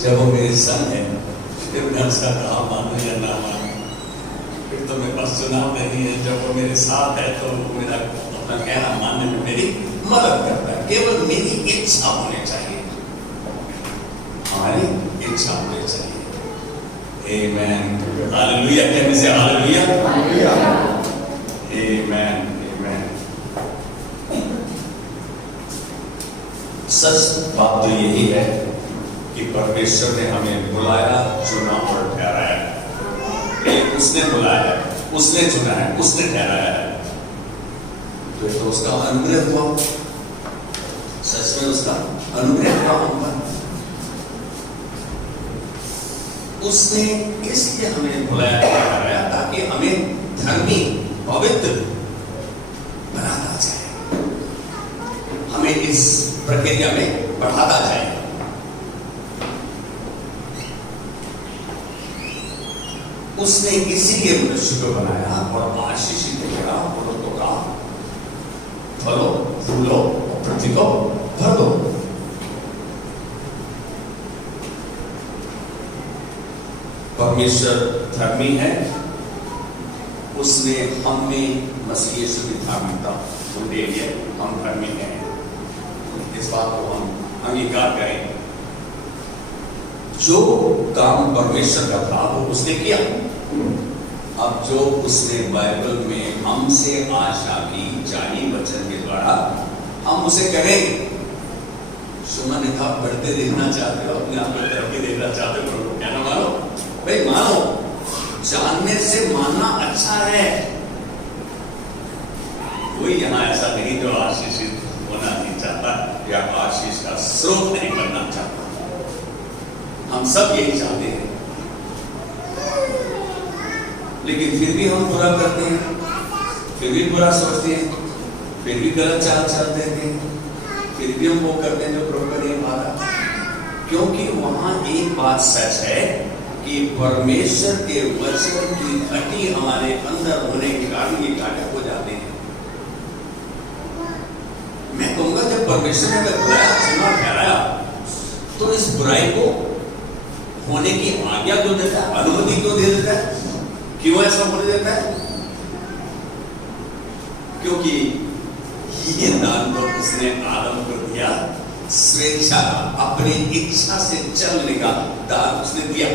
जब वो मेरे संग है फिर मैं उसका कहा मानूं या ना मानूं, फिर तो मेरे पास चुनाव नहीं है। जब वो मेरे साथ है तो वो मेरा अपना कहना मानने में मेरी मदद करता है। केवल मेरी इच्छा होनी चाहिए, हमारी इच्छा होनी चाहिए। आमेन, हालेलुया, कहने से हालेलुया, आमेन, आमेन। सच बात तो यही है कि परमेश्वर ने हमें बुलाया, चुना और ठहराया। उसने बुलाया, उसने चुना है, उसने ठहराया है, तो उसका अनुग्रह हुआ, सच में उसका अनुग्रह हुआ हम पर। उसने इसलिए हमें बुलाया, ठहराया ताकि हमें धर्मी, पवित्र बनाता जाए, हमें इस प्रक्रिया में बढ़ाता जाए। उसने इसीलिए मनुष्य को बनाया और आशीषित किया और उसको कहा फलो, फूलो और पृथ्वी को भर दो। परमेश्वर धर्मी है, उसने हमें मसीह यीशु की धार्मिकता को दे दिया, हम धर्मी हैं। इस बात को हम अंगीकार करें। जो काम परमेश्वर का था वो उसने किया। अब जो उसने बाइबल में हमसे आशा की जानी वचन के द्वारा हम उसे करेंगे। सुमन ने कहा बढ़ते देखना चाहते हो, अपने आप को तरक्की देखना चाहते हो, प्रभु क्या ना मानो भाई, मानो। जानने से मानना अच्छा है। कोई यहाँ ऐसा नहीं जो आशीषित होना नहीं चाहता या आशीष का स्रोत नहीं बनना चाहता। हम सब यही चाहते हैं, लेकिन फिर भी हम बुरा करते हैं, फिर भी बुरा सोचते हैं, फिर भी गलत चाल चलते हैं, फिर भी हम वो करते हैं जो प्रभु का नहीं पाता। क्योंकि वहां एक बात सच है कि परमेश्वर के वचन की घटी हमारे अंदर होने के कारण ये घाटे हो जाते हैं। मैं कहूंगा जब परमेश्वर ने बुलाया, चुना, ठहराया, तो इस बुराई को होने की आज्ञा क्यों देता है, अनुमति क्यों दे देता है, क्यों ऐसा होने देता है? क्योंकि ये दान तो उसने आदम को दिया, स्वेच्छा का, अपनी इच्छा से चलने का दान उसने दिया,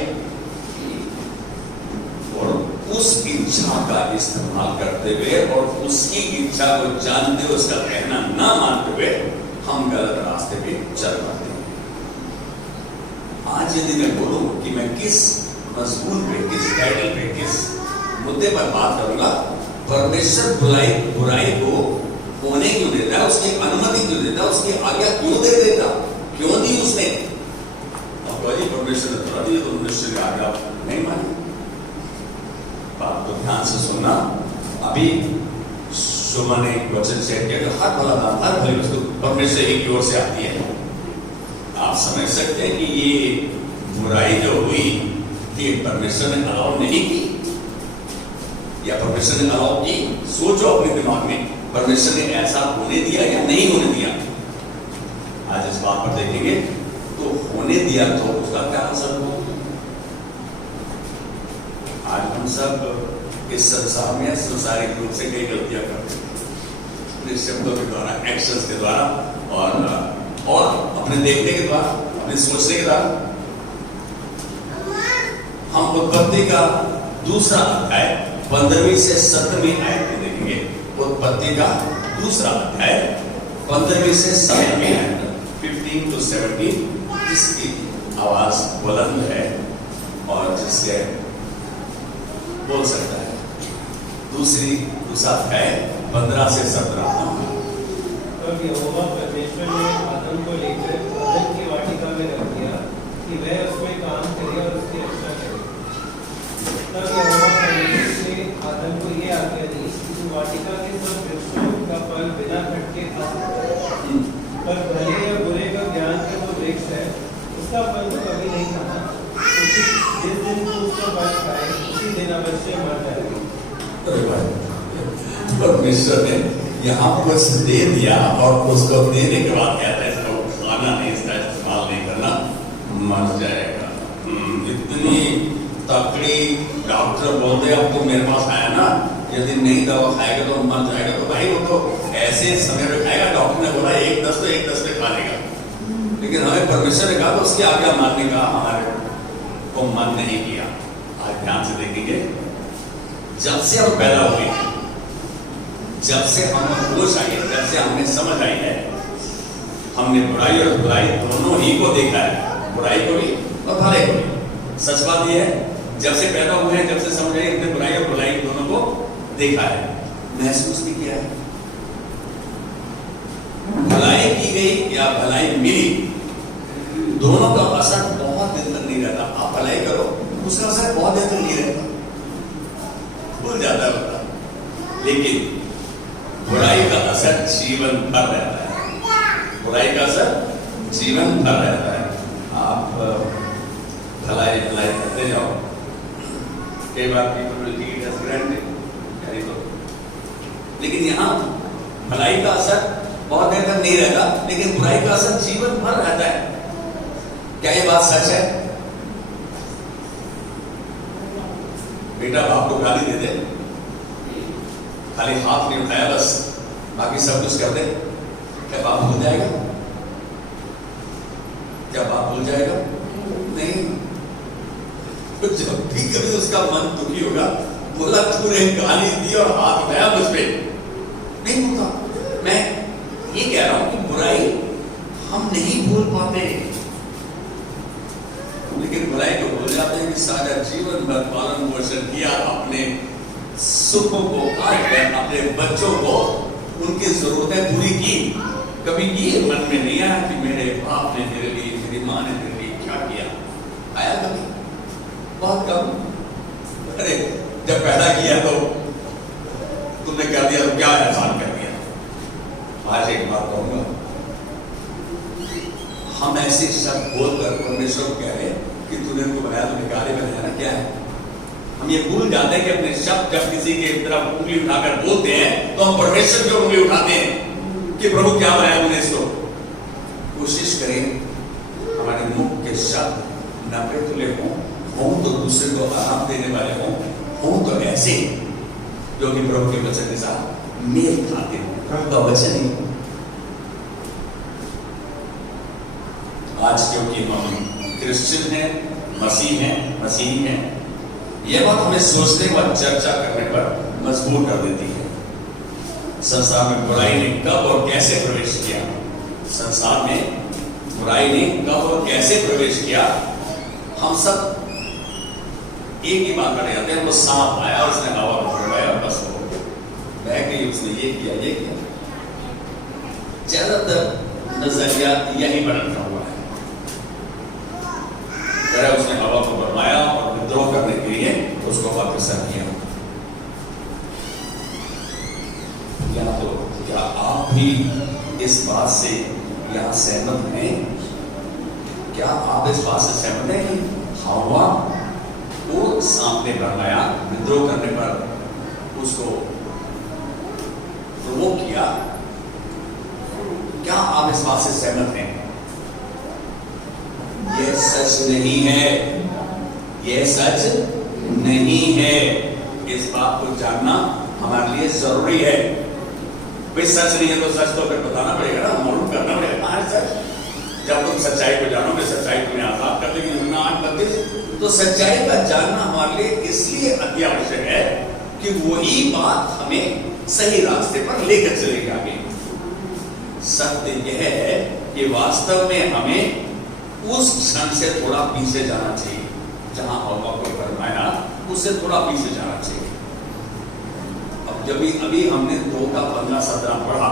और उस इच्छा का इस्तेमाल करते हुए और उसकी इच्छा को जानते हुए उसका कहना ना मानते हुए हम गलत रास्ते पे चल पाते हैं। आज यदि मैं बोलूं कि मैं किस मजमून पे, किस टाइटल पे, किस मुद्दे पर बात करूंगा, परमेश्वर बुराई को होने क्यों देता है, उसकी अनुमति क्यों देता है, उसकी आज्ञा क्यों दे देता, क्यों दी उसने? परमेश्वर ने बुरा दिया तो मनुष्य की आज्ञा नहीं मानी। बात को ध्यान से सुनना। अभी सुमन ने वचन शेयर किया कि हर भला दान, हर भली वस्तु परमेश्वर ही की ओर से आती है। आप समझ सकते हैं कि ये बुराई जो हुई ये परमेश्वर ने अलाउ नहीं की, या परमेश्वर ने अलाउ की? सोचो अपने दिमाग में, परमेश्वर ने ऐसा होने दिया या नहीं होने दिया? आज इस बात पर देखेंगे। तो होने दिया तो उसका क्या असर हो? आज हम सब इस संसार में संसारिक रूप से कई गलतियां करते हैं, अपने शब्दों के द्वारा, एक्शंस के द्वारा, और अपने देखने के द्वारा, अपने सोचने के द्वारा। हम उत्पत्ति का दूसरा अध्याय 15वीं से 17वीं आयत में देखेंगे। उत्पत्ति का दूसरा अध्याय 15वीं से 17वीं आयत, 15 to 17। जिसकी आवाज बुलंद है और जिससे बोल सकता है। दूसरा अध्याय 15 से 17। तब यहोवा परमेश्वर ने आदम को लेकर अदन की वाटिका में रख दिया कि वह उसमें काम करे और उसकी रक्षा करे। तब यहोवा परमेश्वर ने आदम को यह आज्ञा दी कि तू वाटिका के सब वृक्षों का फल बिना खटके खा सकता है, पर भले या बुरे का ज्ञान का जो वृक्ष है उसका फल तो कभी नहीं खाना, क्योंकि जिस दिन तू उसका फल खाए उसी दिन अवश्य मर जाएगा। परमेश्वर ने यहाँ कुछ दे दिया और उसको देने के बाद कहता है इसको खाना नहीं, इसका इस्तेमाल नहीं करना, मर जाएगा। इतनी तकड़ी डॉक्टर बोलते अब तो मेरे पास आया ना, यदि नहीं दवा खाएगा तो मर जाएगा। तो भाई वो तो ऐसे समय में खाएगा, डॉक्टर ने बोला 1-10 तो 1-10 में खा लेगा, लेकिन हमें परमेश्वर ने कहा तो उसकी आज्ञा मानने का हमारे को मन नहीं किया। आज ध्यान से देखेंगे, जब से हम पैदा हुए, जब से हमें होश आई है, जब से हमें समझ आई है, हमने बुराई और भलाई दोनों ही को देखा है, बुराई को भी और भलाई को भी। सच बात यह है, जब से पैदा हुए हैं, जब से समझ आई, हमने बुराई और भलाई दोनों को देखा है, महसूस भी किया है। भलाई की गई या भलाई मिली, दोनों का असर बहुत दिन तक नहीं रहता। आप भलाई करो, उसका असर बहुत दिन तक नहीं रहता, भूल जाता है बंदा। लेकिन बुराई का असर जीवन भर रहता है, बुराई का असर जीवन भर रहता है। आप भलाई भलाई करते जाओ, कई बार लेकिन यहाँ भलाई का असर बहुत देर तक नहीं रहता, लेकिन बुराई का असर जीवन भर रहता है। क्या ये बात सच है? बेटा बाप को गाली दे दे, खाली हाथ नहीं उठाया बस, बाकी सब कुछ कर दे, क्या बाप भूल जाएगा? क्या बाप भूल जाएगा? नहीं। तो जब भी कभी उसका मन दुखी होगा, बोला तूने गाली दी और हाथ उठाया मुझ पे, नहीं होता। मैं ये कह रहा हूं कि बुराई हम नहीं भूल पाते, लेकिन बुराई को भूल जाते हैं कि सारा जीवन भर पालन पोषण किया, अपने सुखों को, अपने बच्चों को उनकी जरूरतें पूरी की। कभी ये मन में नहीं आया कि मेरे बाप ने मेरे लिए, मेरी माँ ने मेरे लिए क्या किया? आया कभी? बहुत कम। अरे जब पैदा किया तो तुमने क्या दिया, तो क्या एहसान कर दिया। आज एक बात कहूंगा, हम ऐसे शब्द बोलकर परमेश्वर को कह रहे हैं कि तूने उनको बनाया, तूने गाली बनाया ना, क्या है? हम ये भूल जाते हैं कि अपने शब्द जब किसी के तरफ उंगली उठाकर बोलते हैं तो हम परमेश्वर की उंगली उठाते हैं कि प्रभु क्या बनाया तूने इसको। कोशिश करें हमारे मुख के शब्द नफरत तुले हों तो दूसरे को आराम देने वाले हों तो ऐसे जो कि प्रभु के वचन के साथ मेल खाते हो, प्रभु का वचन ही। आज क्योंकि हम क्रिश्चियन हैं, मसीह हैं, यह बात हमें सोचने पर, चर्चा करने पर मजबूर कर देती है। संसार में बुराई ने कब और कैसे प्रवेश किया? संसार में बुराई ने कब और कैसे प्रवेश किया? हम सब एक ही बात कर जाते हैं, वो सांप आया और उसने हवा को फड़काया, बस वो बह गई, उसने ये किया। ज्यादातर नजरिया यही बदलता हुआ है। उसने हवा को बनवाया और विद्रोह करने के लिए उसको अग्रसर किया। क्या आप भी इस बात से यहां सहमत हैं? क्या आप इस बात से सहमत हैं कि हवा को सांप ने बनवाया, विद्रोह करने पर उसको प्रोवोक किया? क्या आप इस बात से सहमत हैं? यह सच नहीं है, यह सच नहीं है। इस बात को जानना हमारे लिए जरूरी है। भाई सच नहीं है तो सच तो फिर बताना पड़ेगा ना, मालूम करना पड़ेगा कहाँ है सच। जब तुम सच्चाई को जानोगे, सच्चाई तुम्हें आजाद कर देगी। 8:32। तो सच्चाई का जानना हमारे लिए इसलिए अति आवश्यक है कि वही बात हमें सही रास्ते पर लेकर चलेगी आगे। सत्य यह है कि वास्तव में हमें उस क्षण से थोड़ा पीछे जाना चाहिए, जहां हवा को फरमाया उससे थोड़ा पीछे जाना चाहिए। अब जब अभी हमने 2 का 15-17 पढ़ा,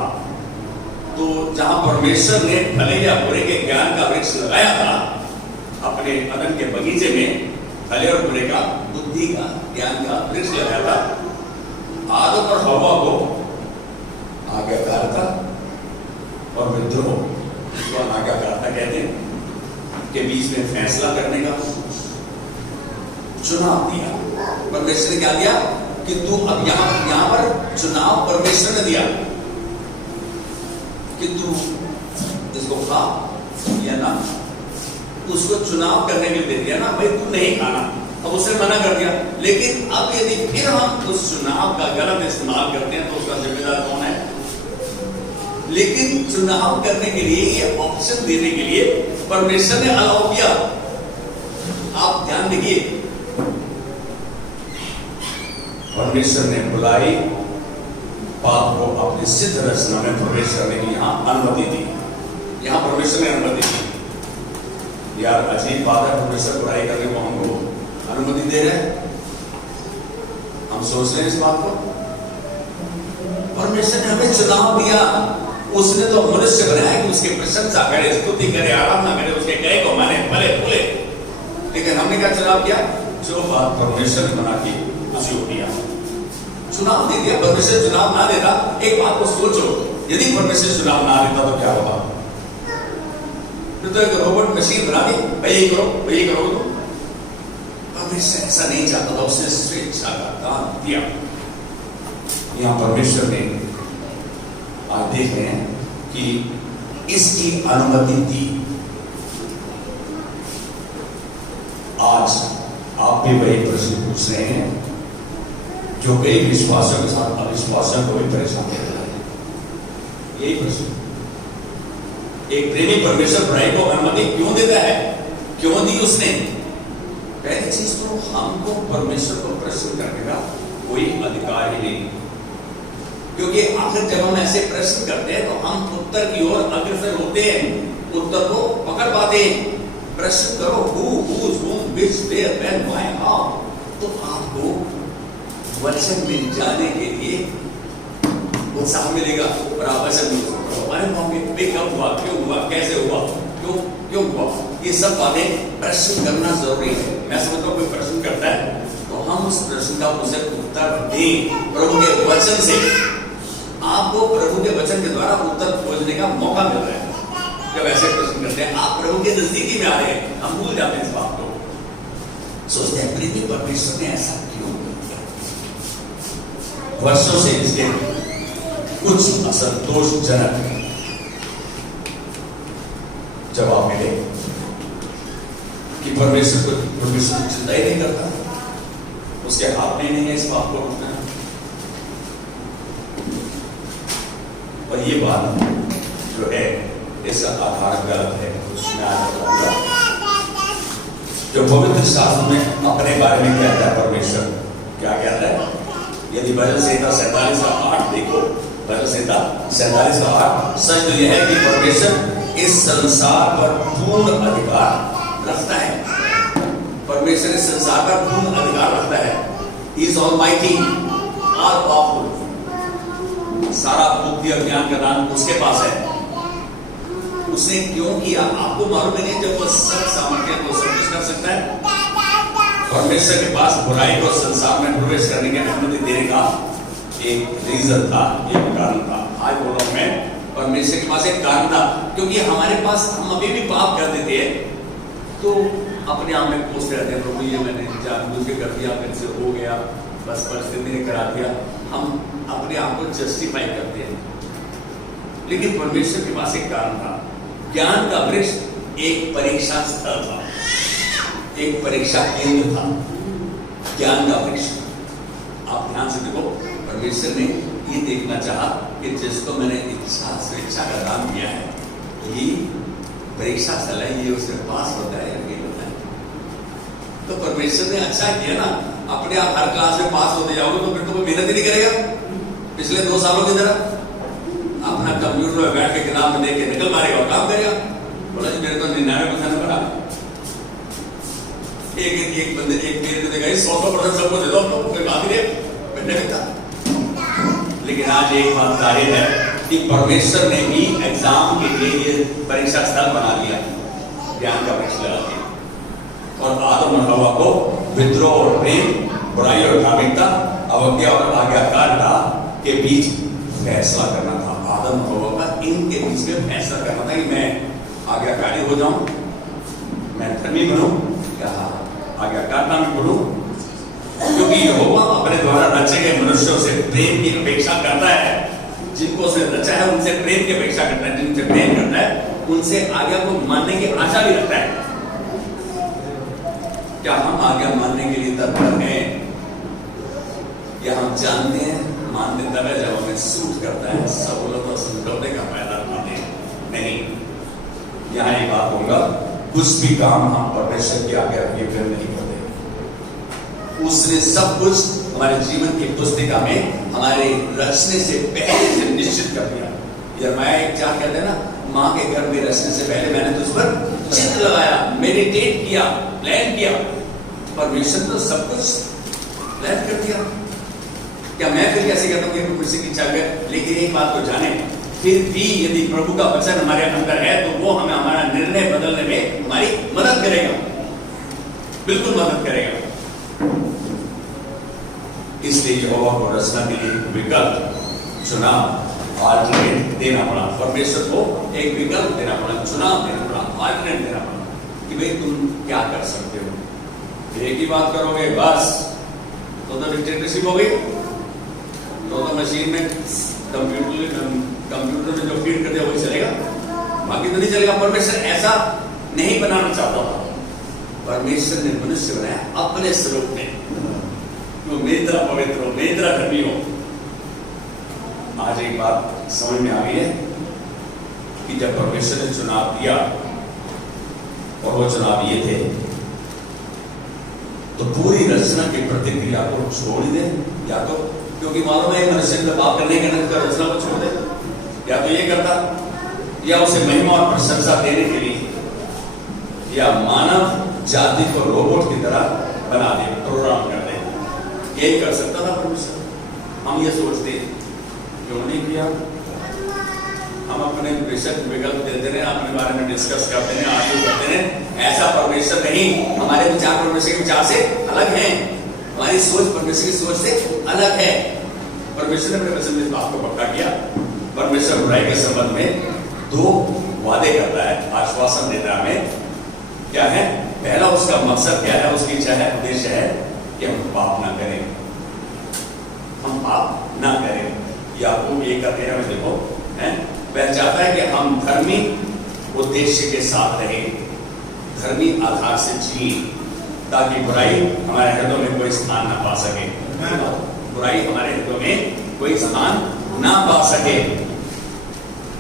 तो जहां परमेश्वर ने भले या बुरे के ज्ञान का वृक्ष लगाया था अपने अदन के बगीचे में, भले और बुरे का, बुद्धि का, ज्ञान का वृक्ष लगाया था, आदम और हवा को आज्ञाकारिता और विद्रोह को आज्ञाकारिता कहते हैं के बीच में फैसला करने का चुनाव दिया। परमेश्वर ने क्या दिया कि तू अब यहां पर चुनाव परमेश्वर ने दिया कि तू इसको खा या ना। उसको चुनाव करने के लिए दे दिया ना, भाई तू नहीं खाना, अब उसने मना कर दिया। लेकिन अब यदि फिर हम उस चुनाव का गलत इस्तेमाल करते हैं तो उसका जिम्मेदार कौन है? लेकिन चुनाव करने के लिए, ये ऑप्शन देने के लिए परमेश्वर ने अलाउ किया। आप ध्यान देखिए, परमेश्वर ने बुलाई पाप को अपनी सिद्ध रचना में प्रवेश करने की यहां अनुमति दी। यहां परमेश्वर ने अनुमति दी। यार अजीब बात है, परमेश्वर बुराई करने को हमको अनुमति दे रहे हैं। हम सोच रहे हैं इस बात को। परमेश्वर ने हमें चुनाव दिया। उसने तो मनुष्य बनाया कि उसकी प्रशंसा करे, स्तुति करे, आराधना करे, उसके कहे को माने, भले भूले। लेकिन हमने क्या चुनाव किया? जो बात परमेश्वर ने मना की उसी को किया, चुनाव दे दिया। परमेश्वर चुनाव ना देता, एक बात को सोचो, यदि परमेश्वर चुनाव ना देता तो क्या होता? फिर तो एक रोबोट मशीन बना दी, भाई यही करो, भाई यही करो। तो परमेश्वर ऐसा नहीं चाहता था, उसने स्वेच्छा का दान दिया। यहां परमेश्वर ने आज देख रहे हैं कि इसकी अनुमति दी। आज आप भी वही प्रश्न पूछ रहे हैं जो कई विश्वासियों के साथ अविश्वासियों को भी परेशान कर रहा है। यही प्रश्न, एक प्रेमी परमेश्वर बुराई को अनुमति क्यों देता है? क्यों दी उसने? पहली चीज तो हमको परमेश्वर को प्रश्न करने का कोई अधिकार ही नहीं, क्योंकि आखिर जब हम ऐसे प्रश्न करते हैं तो हम उत्तर की ओर अग्रसर होते हैं, उत्तर को पकड़ पाते हैं। प्रश्न करो who, whose, whom, which, where, when, why, how, तो आपको वचन मिल जाने के लिए उत्साह मिलेगा और आप वचन मिल सकते। कब हुआ, क्यों हुआ, कैसे हुआ, क्यों हुआ, ये सब बातें प्रश्न करना जरूरी है। मैं समझता हूँ कोई प्रश्न करता है तो हम उस प्रश्न का उसे उत्तर दें प्रभु के वचन से। आपको प्रभु के वचन के द्वारा उत्तर खोजने का मौका मिल रहा है। जब ऐसे प्रश्न करते हैं, आप प्रभु के नजदीकी में आ रहे हैं, हम भूल जाते हैं इस बात को। सोचते हैं प्रीति परमेश्वर ने ऐसा क्यों किया? वर्षों से इसके कुछ असंतोषजनक जवाब मिले कि परमेश्वर चिंता ही नहीं करता, उसके हाथ में नहीं है इस बात को रोकना। और ये बात जो है इसका आधार गलत है। मैं आज बताऊंगा जो पवित्र शास्त्र में अपने बारे में कहता है परमेश्वर क्या कहता है। यदि भजन संहिता 47 का 8 देखो, भजन संहिता 47 का 8, सच तो यह है कि परमेश्वर इस संसार पर पूर्ण अधिकार रखता है। परमेश्वर इस संसार पर पूर्ण अधिकार रखता है। He is almighty, all powerful। सारा बुद्धि और ज्ञान का दान उसके पास है। उसने क्यों किया आपको मालूम नहीं। जब वो सब सामर्थ्य को सब कुछ कर सकता है, परमेश्वर के पास बुराई को संसार में प्रवेश करने की अनुमति देने का एक रीजन था, एक कारण था। आज बोल रहा हूं मैं, परमेश्वर के पास एक कारण था, क्योंकि हमारे पास हम अभी भी पाप कर देते हैं तो अपने आप में कोसते रहते हैं, प्रभु ये मैंने जानबूझ के कर दिया, मेरे से हो गया, बस परिस्थिति ने करा दिया। हम अपने आप को जस्टिफाई करते हैं। लेकिन परमेश्वर के पास एक कारण था। ज्ञान का वृक्ष एक परीक्षा स्थल था, एक परीक्षा केंद्र था, ज्ञान का वृक्ष। आप ध्यान से देखो, परमेश्वर ने ये देखना चाहा कि जिसको मैंने इच्छा स्वेच्छा का दान किया है, ये परीक्षा स्थल है, ये उसमें पास होता है या फेल होता है। तो परमेश्वर ने अच्छा किया ना, अपने आप हर क्लास में पास होते जाओगे तो फिर तो कोई मेहनत ही नहीं करेगा। पिछले 2 सालों की तरह अपना कंप्यूटर में बैठ के किताब में देख के निकल मारेगा और काम करेगा। बोला जी मेरे तो 99% नंबर आ गए। एक बंदे एक मेरे को देखा 100% सबको दे दो, कोई बात नहीं है। लेकिन आज एक बात जाहिर है कि परमेश्वर ने भी एग्जाम के लिए ये परीक्षा स्थल बना दिया, ज्ञान का वृक्ष लगा दिया। और आदम और हवा को विद्रोह और प्रेम, बुराई और धार्मिकता, अवज्ञा और आज्ञाकारिता के बीच फैसला करना था। आदम और हवा का इनके बीच में फैसला करना था कि मैं आज्ञाकारी हो जाऊं, मैं धर्मी बनूं या आज्ञाकारिता में बढ़ूं। क्योंकि यहोवा अपने द्वारा रचे गए मनुष्यों से प्रेम की अपेक्षा करता है। जिनको उसने रचा है उनसे प्रेम की अपेक्षा करता है, जिनसे प्रेम करता है उनसे आज्ञा को मानने की आशा भी रखता है। जानते हैं मान्यता में जब हमें सूट करता है सहूलत और समझौते का फायदा उठाते हैं। नहीं, यहाँ एक बात होगा, कुछ भी काम हम परमेश्वर के आगे रखे फिर नहीं करते। उसने सब कुछ हमारे जीवन की पुस्तिका में हमारे रचने से पहले से निश्चित कर दिया। यिर्मयाह 1:4 कहते हैं ना, माँ के घर में रचने से पहले मैंने तुझ पर चित्र लगाया, मेडिटेट किया, प्लान किया। परमेश्वर तो सब कुछ प्लान कर दिया। क्या मैं फिर कैसे कहता हूँ कि किसी की इच्छा कर? लेकिन एक बात तो जाने, फिर भी यदि प्रभु का वचन हमारे अंदर है तो वो हमें हमारा निर्णय बदलने में हमारी मदद करेगा, बिल्कुल मदद करेगा। इसलिए यहोवा को रचना के लिए विकल्प चुना, अल्टरनेट देना पड़ा। परमेश्वर को एक विकल्प देना पड़ा, चुनाव देना पड़ा, अल्टरनेट देना पड़ा कि भाई तुम क्या कर सकते हो। एक ही बात करोगे बस तो डिक्टेटरशिप हो गई, तो मशीन में कंप्यूटर में जो फीड कर दिया वही चलेगा, बाकी तो नहीं चलेगा। परमेश्वर ऐसा नहीं बनाना चाहता था। परमेश्वर ने मनुष्य बनाया अपने स्वरूप में, तो मेरी तरह पवित्र हो, मेरी तरह धर्मी हो। आज एक बात समझ में आ गई है कि जब परमेश्वर ने चुनाव दिया और वो चुनाव ये थे, तो पूरी रचना की प्रतिक्रिया को छोड़ दे, या तो क्योंकि मालूम है मनुष्य ने पाप करने के लिए रचना को छोड़ दे, या तो ये करता, या उसे महिमा और प्रशंसा देने के लिए, या मानव जाति को रोबोट की तरह बना दे, प्रोग्राम कर दे। यही कर सकता था परमेश्वर। हम ये सोचते क्यों नहीं किया? हम अपने विकल्प देते रहे, अपने बारे में डिस्कस करते हैं, आर्ग्यू करते हैं। ऐसा परमेश्वर नहीं। हमारे विचार परमेश्वर के विचार से अलग हैं, हमारी सोच परमेश्वर की सोच से अलग है। परमेश्वर ने अपने वचन में इस बात को पक्का किया। परमेश्वर बुराई के संबंध में 2 वादे करता है, आश्वासन देता है हमें। क्या है? पहला, उसका मकसद क्या है, उसकी इच्छा है, उद्देश्य है कि हम पाप ना करें, हम पाप ना करें। याकूब 1:13 में देखो, है वह चाहता है कि हम धर्मी उद्देश्य के साथ रहें, धर्मी आधार से जिए, ताकि बुराई हमारे हृदय में कोई स्थान ना पा सके। बुराई हमारे हृदय में कोई स्थान ना पा सके।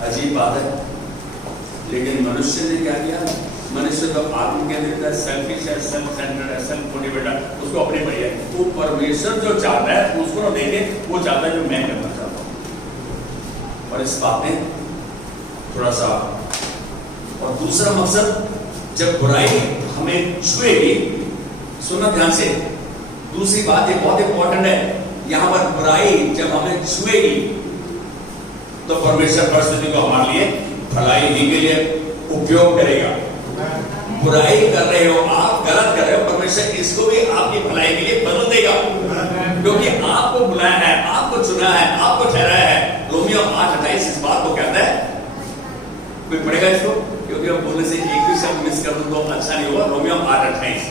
अजीब बात है, लेकिन मनुष्य ने क्या किया? मनुष्य तो आत्म केंद्रित है, सेल्फिश है, सेल्फ सेंटर्ड है, सेल्फ मोटिवेटेड है, उसको अपने पर है। वो परमेश्वर जो चाहता है उसको ना देखे, वो चाहता है जो मैं करना चाहता हूँ। और इस बात ने थोड़ा सा, और दूसरा मकसद, जब बुराई हमें छुएगी, सुनो ध्यान से, दूसरी बात ये बहुत इंपॉर्टेंट है, यहां पर बुराई जब हमें छुएगी तो परमेश्वर परिस्थिति को हमारे लिए भलाई ही के लिए उपयोग करेगा। बुराई कर रहे हो आप, गलत कर रहे हो, परमेश्वर इसको भी आपकी भलाई के लिए बदल देगा, क्योंकि आपको बुलाया है, आपको चुना है, आपको ठहराया है। रोमियो 8:28 इस बात को कहता है। कोई पढ़ेगा इसको? क्योंकि हम बोलने से एक भी शब्द मिस कर दूं तो अच्छा नहीं होगा। रोमियो 8:28,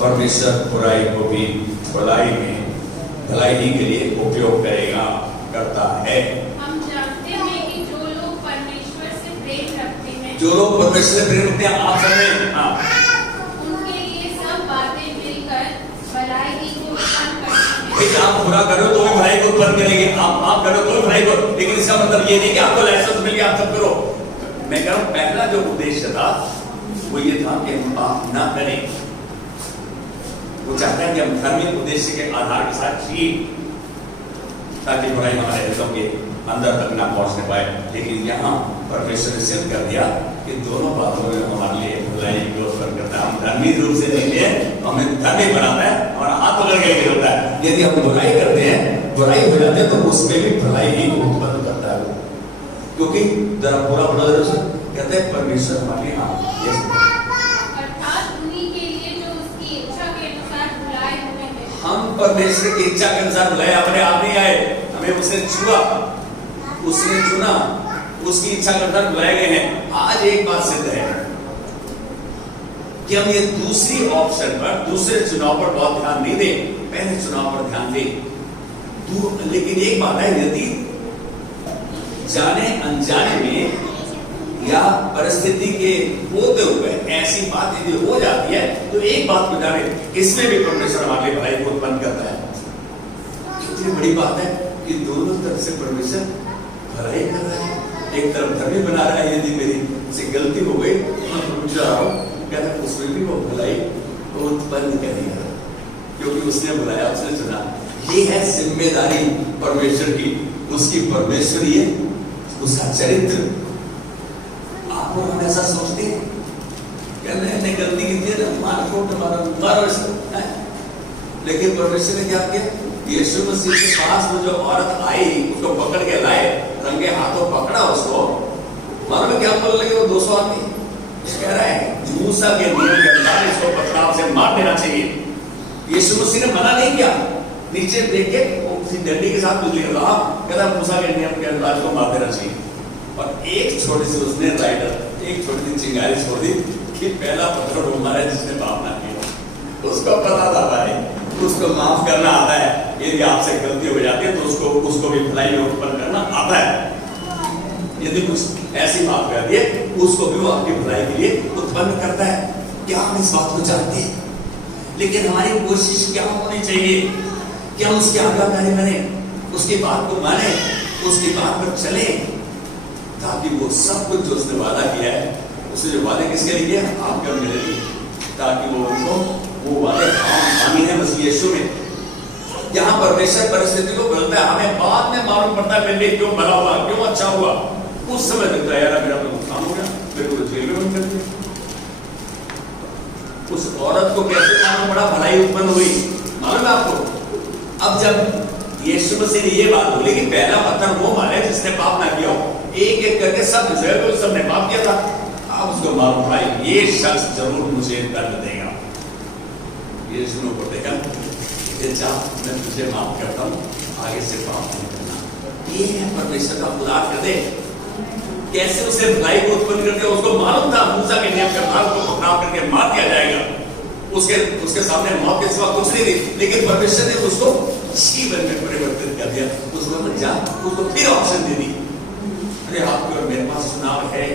परमेश्वर बुराई को भी भलाई में भलाई ही के लिए उपयोग करेगा, करता है। हम जानते हैं कि जो लोग परमेश्वर से प्रेम रखते हैं, जो लोग परमेश्वर से प्रेम रखते हैं, आप सब में, हाँ, उनके लिए सब बातें मिलकर भलाई ही को उत्पन्न करती हैं। आप बुरा करो तो भी भलाई को उत्पन्न करेंगे, आप करो तो भी भलाई को, लेकिन इसका मतलब ये नहीं कि आपको लाइसेंस मिल गया आप सब करो। मैं कह रहा हूं पहला जो उद्देश्य था वो ये था कि हम पाप ना करें। वो चाहता है कि हम धार्मिक उद्देश्य के आधार के साथ जिए, ताकि बुराई हमारे हृदय के अंदर तक ना पहुंचने पाए। लेकिन यहाँ परमेश्वर ने सिद्ध कर दिया कि दोनों बातों में हमारे लिए भलाई को उत्पन्न करता है। हम धार्मिक रूप से नहीं है, हमें धर्मी बनाता है, हमारा हाथ पकड़ के लेके होता है। यदि हम बुराई करते हैं, बुराई हो जाते हैं, तो उसमें भी भलाई ही उत्पन्न करता है। क्योंकि जरा पूरा बना दे, कहते हैं परमेश्वर हमारे अर्थात उन्हीं के लिए जो उसकी इच्छा के अनुसार बुलाए हुए हैं। हम परमेश्वर की इच्छा के अनुसार बुलाए, अपने आप नहीं आए, हमें उसने छुआ, उसने चुना, उसकी इच्छा के अनुसार बुलाए गए हैं। आज एक बात सिद्ध है कि हम ये दूसरी ऑप्शन पर, दूसरे चुनाव पर बहुत ध्यान नहीं दें, पहले चुनाव पर ध्यान दें। लेकिन एक बात है, यदि जाने अनजाने में या परिस्थिति के होते हुए ऐसी बात यदि हो जाती है, तो एक बात को जाने, इसमें भी परमेश्वर हमारे लिए भलाई को उत्पन्न करता है। इसलिए बड़ी बात है कि दोनों तरफ से परमेश्वर भलाई कर रहा है, एक तरफ धर्मी बना रहा है। यदि मेरी से गलती हो गई तो मैं रुक जा रहा हूँ, कहता उसमें भी वो भलाई उत्पन्न करेगा, क्योंकि उसने बुलाया, उसने चुना। ये है जिम्मेदारी परमेश्वर की, उसकी परमेश्वरीय, उसका चरित्र। आप लोग ऐसा सोचते हैं क्या मैंने गलती की थी ना, मारो इसको, लेकिन परमेश्वर ने क्या किया? यीशु मसीह के पास वो जो औरत आई, उसको पकड़ के लाए, रंगे हाथों पकड़ा उसको। मालूम है क्या बोल रहे? वो 200 आदमी कह रहा है मूसा के नियम के अनुसार इसको पथराव से मार देना चाहिए। यीशु मसीह ने मना नहीं किया, नीचे देख के उसी डंडी के साथ रहा, कहता मूसा के नियम के अनुसार इसको मार देना चाहिए। और एक छोटी सी उसने राइडर, एक छोटी सी चिंगारी छोड़ दी कि पहला पत्थर वो मारा जिसने पाप ना किया। उसको पता था भाई, उसको माफ करना आता है। यदि आपसे गलती हो जाती है तो उसको भी भलाई उत्पन्न करना आता है। यदि कुछ ऐसी माफ कर दिए, उसको भी वो आपकी भलाई के लिए उत्पन्न करता है। क्या हम इस बात को जानते हैं? लेकिन हमारी कोशिश क्या होनी चाहिए कि हम उसकी आज्ञाकारी बने, उसकी बात को माने, उसकी बात पर चले, ताकि वो सब कुछ जो उसने वादा किया है, उसने जो वादे किसके लिए किया? आपके और मेरे लिए, ताकि वो वादे हामी है मसीह यीशु में। यहाँ परमेश्वर परिस्थिति को बदलता है, हमें बाद में मालूम पड़ता है मेरे लिए क्यों भला हुआ, क्यों अच्छा हुआ। उस समय लगता है यार मेरा तो नुकसान हो गया, मेरे को जेल में बंद कर दिया। उस औरत को कैसे मालूम पड़ा भलाई उत्पन्न हुई? मालूम है आपको? अब जब यीशु मसीह ने ये बात बोली कि पहला पत्थर वो मारे जिसने पाप ना किया हो, एक एक करके सब इस्राएल सबने पाप किया था। अब उसको मालूम भाई ये शख्स जरूर मुझे दंड देगा। यीशु ने बोलेगा जा, मैं तुझे माफ करता हूँ, आगे से पाप नहीं करना। ये है परमेश्वर का खुदा कर दे। कैसे उसे भलाई को उत्पन्न करके, उसको मालूम था मूसा के नियम के अनुसार उसको पकड़ाव करके मार दिया जाएगा, उसके सामने मौत के सिवा कुछ नहीं थी। लेकिन परमेश्वर ने उसको जीवन में परिवर्तित कर दिया। उसको जा, उसको फिर ऑप्शन दे दी। अरे आपके और मेरे पास चुनाव है,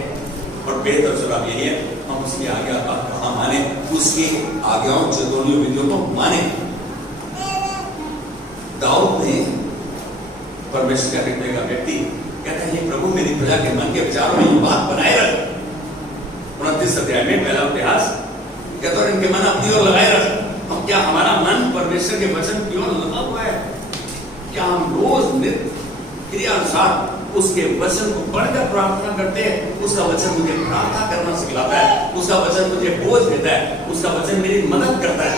और बेहतर चुनाव यही है हम उसकी आज्ञा का कहा माने, उसकी आज्ञाओं चेतवनियों विधियों को माने। दाऊद ने परमेश्वर का कहने का व्यक्ति कहता है, ये प्रभु मेरी प्रजा के मन के विचारों में ये बात बनाए रख। 29 अध्याय में पहला इतिहास कहता है इनके मन अपनी ओर लगाए रख। हम क्या हमारा मन परमेश्वर के वचन की ओर लगा हुआ है? क्या हम रोज नित्य क्रिया अनुसार उसके वचन को पढ़कर प्रार्थना करते हैं? उसका वचन मुझे प्रार्थना करना सिखलाता है, उसका वचन मुझे बोझ देता है, उसका वचन मेरी मदद करता है,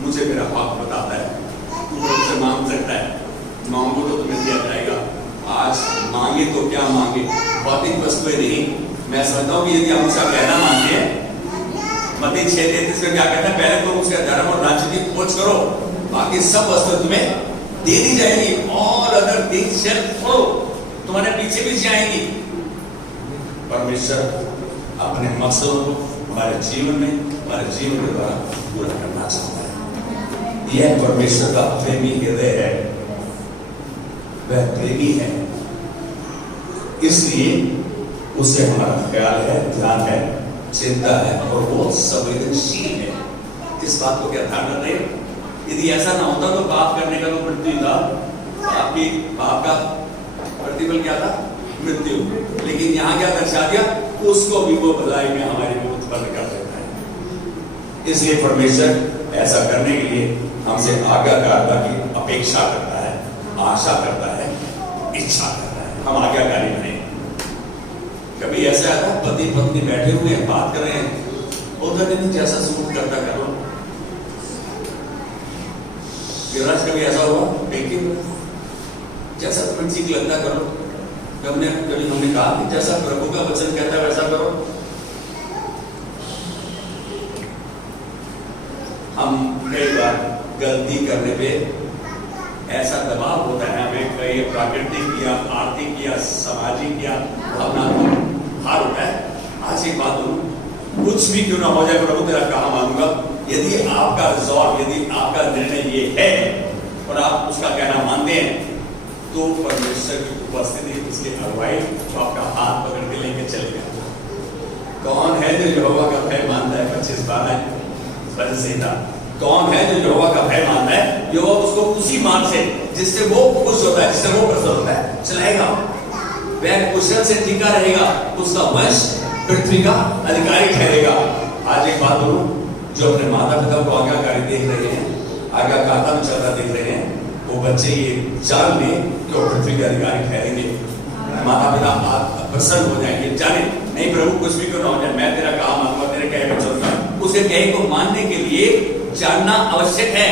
मुझे मेरा पाप बताता है, तू मुझसे मांग सकता है, मांगो तो तुम्हें दिया जाएगा। आज मांगे तो क्या मांगे, भौतिक वस्तुएं नहीं। मैं समझता हूँ कि यदि हम उसका कहना मानते हैं, मत्ती 6:33 में क्या कहता है? पहले तो उसका धर्म और राज्य की खोज करो, बाकी सब वस्तु तुम्हें दे दी जाएगी। ऑल अदर थिंग्स शैल फॉलो, तुम्हारे पीछे पीछे आएंगी। परमेश्वर अपने मकसदों को हमारे जीवन में, हमारे जीवन के द्वारा पूरा करना चाहता है। यह परमेश्वर का प्रेमी हृदय है, वह प्रेमी है, इसलिए उससे हमारा ख्याल है, ध्यान है, चिंता है, और वो संवेदनशील है। इस बात को क्या ध्यान रख रहे हैं? यदि ऐसा ना होता तो पाप करने का तो मृत्यु था, पाप का प्रतिफल क्या था? मृत्यु। लेकिन यहाँ क्या दर्शा दिया? उसको भी वो भलाई में हमारे में उत्पन्न कर देता है। इसलिए परमेश्वर ऐसा करने के लिए हमसे आज्ञाकारिता की अपेक्षा करता है, आशा करता है, इच्छा करता है, हम आज्ञाकारी बने। कभी ऐसा आता है पति पत्नी बैठे हुए हैं, बात कर रहे हैं, उधर नहीं जैसा सूट करता करो। कभी ऐसा हुआ जैसा तुम्हें ठीक लगता करो। कभी हमने कहा कि जैसा प्रभु का वचन कहता है वैसा करो। हम कई बार गलती करने पे ऐसा दबाव होता है हमें, कई प्राकृतिक या आर्थिक या सामाजिक या भावनात्मक हार होता है। आज एक बात बोलूं, कुछ भी क्यों ना हो जाए, प्रभु तेरा कहा मानूंगा। यदि आपका रिजॉल्व, यदि आपका निर्णय ये है और आप उसका कहना मानते हैं, तो परमेश्वर की उपस्थिति, उसकी अगुवाई तो आपका हाथ पकड़ के लेके चलेगा। कौन है जो यहोवा का भय मानता है? 25 12 संहिता कौन है जो यहोवा का भय मानता है, यहोवा उसको उसी मान से जिससे वो खुश होता है, जिससे वो प्रसन्न होता है, चलाएगा। वह कुशल से टीका रहेगा, उसका वंश पृथ्वी का अधिकारी ठहरेगा। आज एक बात बोलूं, जो अपने माता पिता को आज्ञाकारी देख रहे हैं, आज्ञाकारिता में चलता देख रहे हैं, वो बच्चे ये जान लें कि वो पृथ्वी के अधिकारी ठहरेंगे। माता पिता प्रसन्न हो जाएंगे, जाने नहीं प्रभु कुछ भी क्यों ना हो जाए, मैं तेरा काम मानूंगा, तेरे कहे पे चलूंगा। उसे कहे को मानने के लिए जानना आवश्यक है।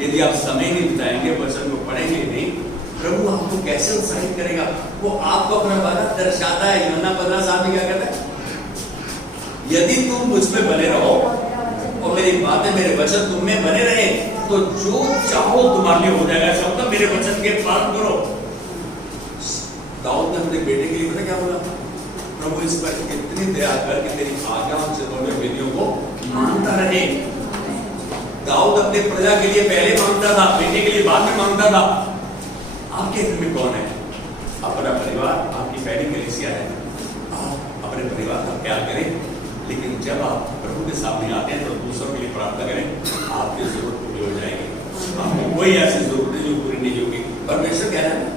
यदि आप समय नहीं बिताएंगे, वचन को पढ़ेंगे नहीं, प्रभु आपको कैसे उत्साहित करेगा? वो आपको अपना वादा दर्शाता है। यूहन्ना 15 में क्या कहता है? यदि तुम मुझ में बने रहो और मेरी बातें, मेरे वचन तुम में बने रहे, तो जो चाहो तुम्हारे लिए हो जाएगा। ऐसा मतलब मेरे वचन के पालन करो। दाऊद ने अपने बेटे के लिए पता क्या बोला? प्रभु इस पर इतनी दया कर कि तेरी आज्ञाओं से और विधियों को मानता रहे। दाऊद अपने प्रजा के लिए पहले मांगता था, बेटे के लिए बाद में मांगता था। आपके घर में कौन है? अपना परिवार आपकी पहली कलीसिया है। आप अपने परिवार का प्यार करें, लेकिन जब आप प्रभु के सामने आते हैं तो दूसरों के लिए प्रार्थना करें, आपकी जरूरत पूरी हो जाएगी। आपको कोई ऐसी जरूरत नहीं जो पूरी नहीं होगी। परमेश्वर कह रहा है।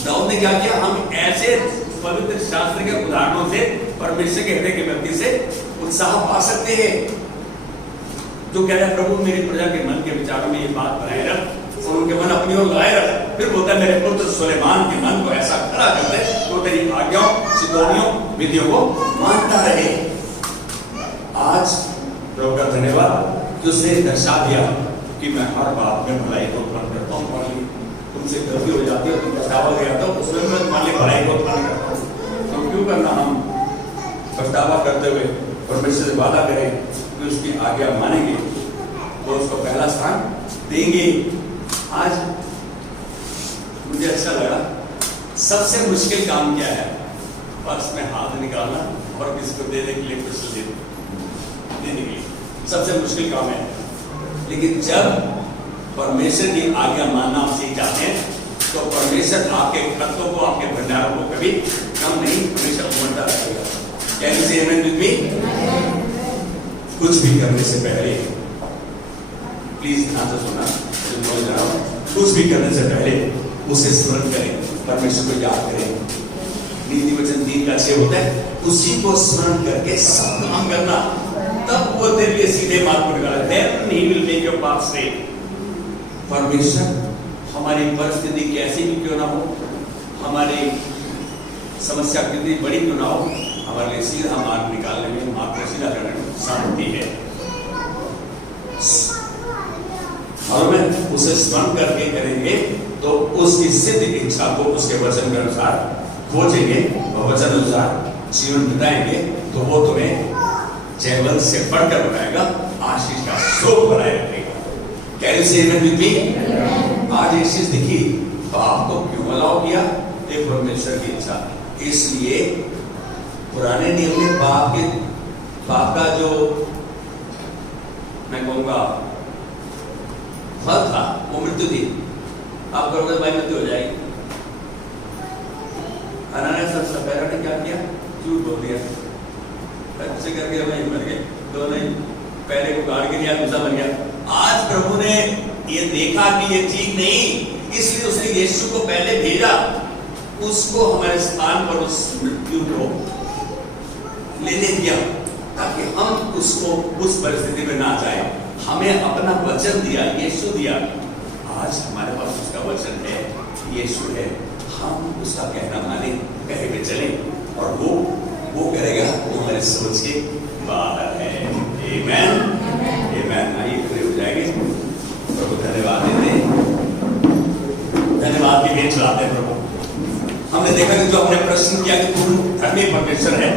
दाऊद ने क्या किया? हम ऐसे पवित्र शास्त्र के उदाहरणों से परमेश्वर के हृदय की व्यक्ति से उत्साह पा सकते हैं, जो कह रहा है प्रभु मेरी प्रजा के मन के विचारों में ये बात बनाए रख और उनके मन अपनी ओर लगाए रख। फिर बोलता है मेरे पुत्र सुलेमान के मन को ऐसा खड़ा कर दे तो तेरी आज्ञाओं, चितौनियों, विधियों को मानता रहे। आज प्रभु का धन्यवाद कि उसने दर्शा दिया कि मैं हर बात में भलाई को उत्पन्न करता हूँ। तुमसे गलती हो जाती है, तुम पछतावा ले आता हो, उसमें मैं तुम्हारे भलाई को उत्पन्न करता हूँ। तो क्यों करना हम पछतावा करते हुए परमेश्वर से वादा करें कि उसकी आज्ञा मानेंगे तो उसको पहला स्थान देंगे। आज मुझे अच्छा लगा, सबसे मुश्किल काम क्या है? पर्स में हाथ निकालना और किसी को देने के लिए कुछ देने के लिए सबसे मुश्किल काम है। लेकिन जब परमेश्वर की आज्ञा मानना आप सीख जाते हैं तो परमेश्वर आपके खर्चों को, आपके भंडारों को कभी कम नहीं, हमेशा उमड़ता रहेगा। Can you say amen with me? कुछ भी करने से पहले प्लीज ध्यान से सुनना, कुछ भी करने से पहले उसे स्मरण करें, परमेश्वर को याद करें। नीति वचन 3 का 6 होता है, उसी को स्मरण करके सब काम करना, तब वो तेरे लिए सीधे मार्ग पर निकाला। Then he will make your path straight। परमेश्वर हमारी परिस्थिति कैसी भी क्यों ना हो, हमारी समस्या कितनी बड़ी क्यों ना हो, हमारे लिए सीधा मार्ग निकालने में, मार्ग को सीधा करने में सामर्थ्य है। और मैं उसे स्मरण करके करेंगे तो उसकी सिद्ध इच्छा को उसके वचन के अनुसार खोजेंगे और वचन अनुसार जीवन बिताएंगे तो वो तुम्हें जयवंत से बढ़कर बनाएगा, आशीष का स्रोत बनाए रखेगा। कैन से आज ये चीज दिखी, बाप को क्यों अलाउ किया? ये परमेश्वर की इच्छा। इसलिए पुराने नियम में बाप का जो मैं कहूंगा फल था वो मृत्यु थी। आप करोगे भाई मृत्यु हो जाएगी। हनानियाह और सफेरा ने क्या किया? झूठ बोल दिया, अच्छे करके वही मर गए। दोनों ही, पहले को गाड़ के दिया, दूसरा बन गया। आज प्रभु ने ये देखा कि ये ठीक नहीं, इसलिए उसने यीशु को पहले भेजा, उसको हमारे स्थान पर उस मृत्यु को लेने दिया ताकि हम उसको उस परिस्थिति में ना जाए। हमें अपना वचन दिया, यीशु दिया। आज हमारे पास उसका वचन है, यीशु है। हम उसका कहना माने, कहे पे चले और वो करेगा वो हमारे सोच के बाहर है। आमेन आमेन। आइए खड़े हो जाएंगे, प्रभु धन्यवाद देते हैं, धन्यवाद की भेंट चढ़ाते हैं। प्रभु हमने देखा कि जो हमने प्रश्न किया कि तू धर्मी परमेश्वर है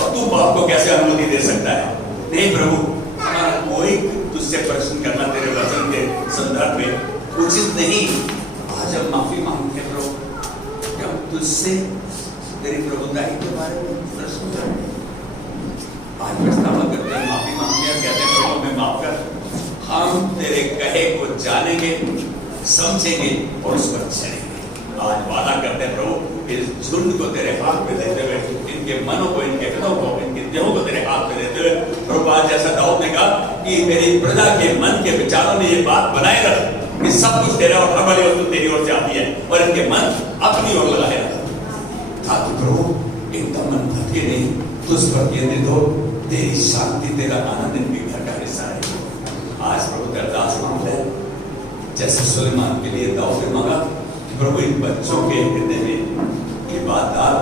और तू बाप को कैसे अनुमति दे सकता है? नहीं प्रभु, हमारा कोई तुझसे प्रश्न करना तेरे वचन के संदर्भ में उचित नहीं। आज हम माफी मांगते हैं प्रभु, हम तुझसे तेरी प्रभुताई के बारे में प्रश्न करते हैं। आज पछतावा करते हैं, माफी मांगते हैं, कहते हैं प्रभु हमें माफ कर। हम तेरे कहे को जानेंगे, समझेंगे और उस पर चलेंगे। आज वादा करते हैं प्रभु, इस झुंड को तेरे हाथ में देते हुए, इनके मनों को, इनके हृदयों को, इनके देहों को तेरे हाथ में देते हुए प्रभु आज आज जैसा दाऊद ने कहा कि मेरी प्रजा के मन के विचारों में ये बात बनाए रख कि सब कुछ तेरा और हर वाली वस्तु तेरी ओर से आती है, और इनके मन अपनी ओर लगाए रख, ताकि प्रभु इनका मन भटके नहीं, तुझ पर केंद्रित हो, तेरी शांति तेरा आनंद इनके घर का हिस्सा है। आज प्रभु का अरदास मांग ले, जैसे सुलेमान के लिए दाऊद ने मांगा कि प्रभु इन बच्चों के हृदय में ये बात डाल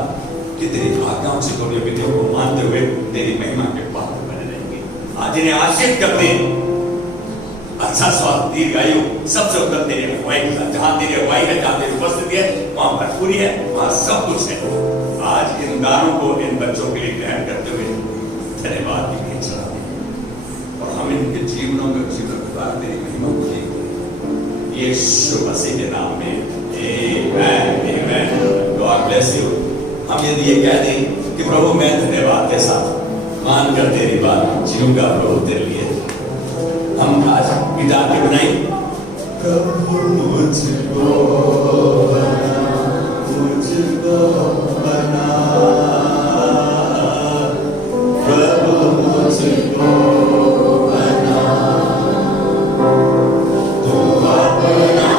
कि तेरी आज्ञाओं से थोड़ी विधियों को मानते हुए तेरी महिमा के पात्र बने रहेंगे। आज इन्हें आशीष कर दे, अच्छा स्वास्थ्य, दीर्घायु, सबसे उत्तम तेरी अगुवाई, जहां तेरी अगुवाई है, जहां तेरी उपस्थिति है, वहां भरपूरी है, वहां सब कुछ है। आज इन दानों को इन बच्चों के लिए ग्रहण करते हुए धन्यवाद की भेंट चढ़ाते हैं, और हम इनके जीवनों में जीवन द्वारा तेरी महिमा को देखते, यीशु मसीह के नाम में, amen, amen. God bless you. हम यदि ये कह दें कि प्रभु मैं धन्यवाद के साथ मान कर तेरी बात जीऊंगा प्रभु तेरे लिए, हम आज गिटार की बनाई, प्रभु मुझको बना, मुझको बना, प्रभु मुझको बना, तू अपना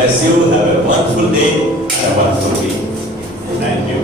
bless you. Have a wonderful day and a wonderful week. Thank you.